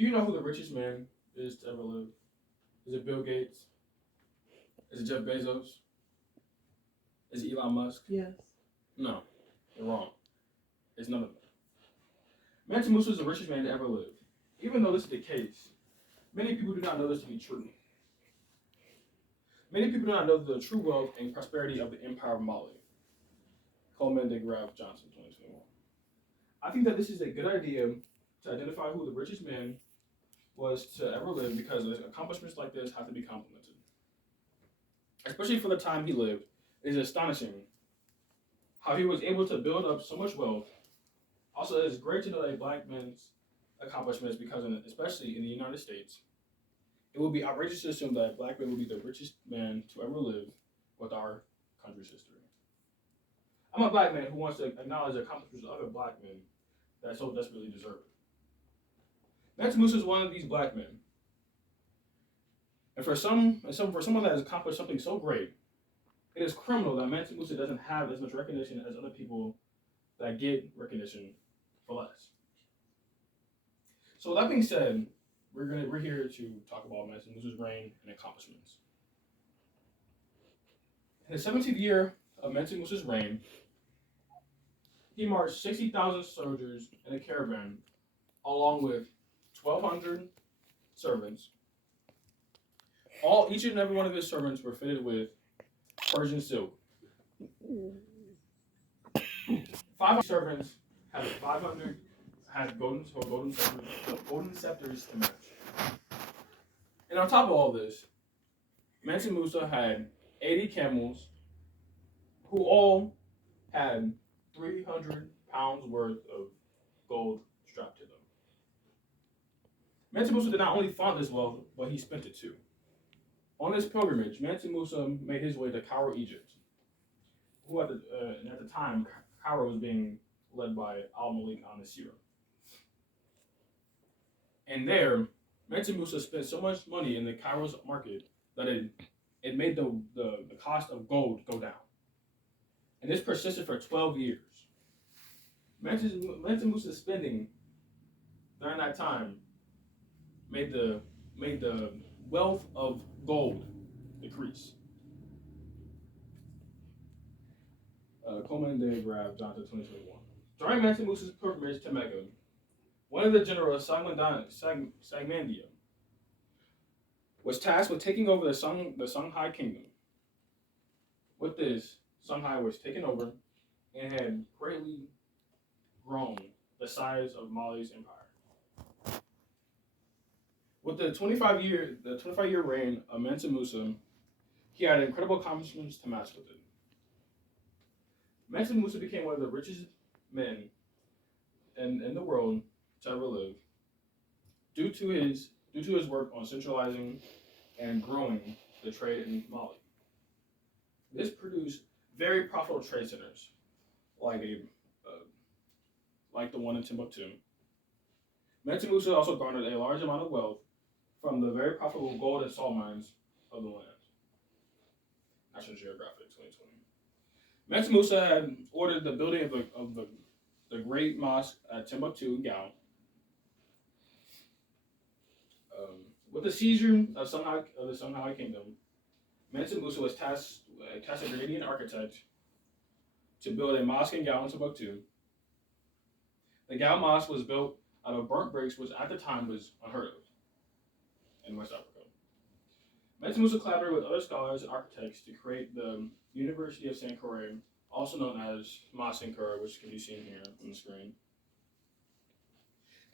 Do you know who the richest man is to ever live? Is it Bill Gates? Is it Jeff Bezos? Is it Elon Musk? Yes. No, you're wrong. It's none of them. Mansa Musa is the richest man to ever live. Even though this is the case, many people do not know this to be true. Many people do not know the true wealth and prosperity of the Empire of Mali. Coleman DeGraff Johnson, 2021. I think that this is a good idea to identify who the richest man was to ever live because accomplishments like this have to be complimented. Especially for the time he lived, it is astonishing how he was able to build up so much wealth. Also, it is great to know a black man's accomplishments because, especially in the United States, it would be outrageous to assume that a black man would be the richest man to ever live with our country's history. I'm a black man who wants to acknowledge the accomplishments of other black men that so desperately deserve it. Mansa Musa is one of these black men. And for someone that has accomplished something so great, it is criminal that Mansa Musa doesn't have as much recognition as other people that get recognition for less. So with that being said, we're here to talk about Mansa Musa's reign and accomplishments. In the 17th year of Mansa Musa's reign, he marched 60,000 soldiers in a caravan, along with 1,200 servants. Each and every one of his servants were fitted with Persian silk. 500 servants had golden scepters to match. And on top of all this, Mansa Musa had 80 camels, who all had 300 pounds worth of gold strapped to them. Mansa Musa did not only flaunt this wealth, but he spent it too. On this pilgrimage, Mansa Musa made his way to Cairo, Egypt, who at the time, Cairo was being led by Al-Malik al-Nasir. And there, Mansa Musa spent so much money in the Cairo's market that it made the cost of gold go down. And this persisted for 12 years. Mansa Musa's spending during that time made the wealth of gold decrease. Coleman DeGraff Johnson, 2021. During Mansa Musa's pilgrimage to Mecca, one of the generals, Sagmandia, was tasked with taking over the Songhai kingdom. With this, Songhai was taken over and had greatly grown the size of Mali's empire. With the 25-year reign of Mansa Musa, he had incredible accomplishments to match with it. Mansa Musa became one of the richest men in the world to ever live due to his work on centralizing and growing the trade in Mali. This produced very profitable trade centers, like the one in Timbuktu. Mansa Musa also garnered a large amount of wealth from the very profitable gold and salt mines of the land. National Geographic, 2020. Mansa Musa had ordered the building of the great mosque at Timbuktu in Gao. With the seizure of the Songhai kingdom, Mansa Musa was tasked a Grenadian architect to build a mosque in Gao in Timbuktu. The Gao mosque was built out of burnt bricks, which at the time was unheard of in West Africa. Mansa Musa collaborated with other scholars and architects to create the University of Sankore, also known as MansaMusaInfoSpeech, which can be seen here on the screen.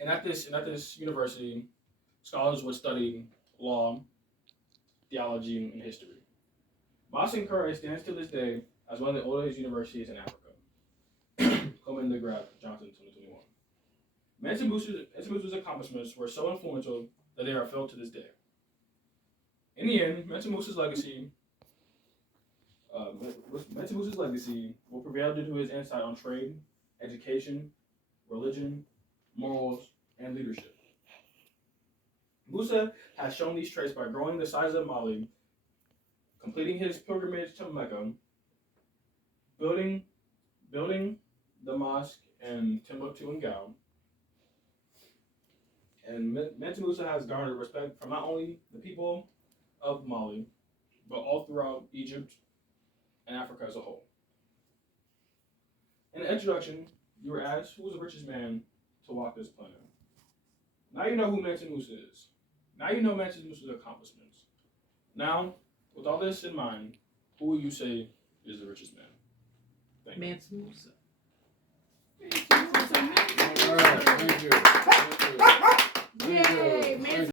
And at this university, scholars would study law, theology, and history. MansaMusaInfoSpeech stands to this day as one of the oldest universities in Africa. Coleman DeGraff Johnson, 2021. Mansa Musa's accomplishments were so influential that they are felt to this day. In the end, Mansa Musa's legacy will prevail due to his insight on trade, education, religion, morals, and leadership. Musa has shown these traits by growing the size of Mali, completing his pilgrimage to Mecca, building the mosque in Timbuktu and Gao, And Mansa Musa has garnered respect from not only the people of Mali, but all throughout Egypt and Africa as a whole. In the introduction, you were asked who was the richest man to walk this planet. Now you know who Mansa Musa is. Now you know Mansa Musa's accomplishments. Now, with all this in mind, who will you say is the richest man? Thank you. Mansa Musa. All right, thank you. Thank you. Yay, Mansa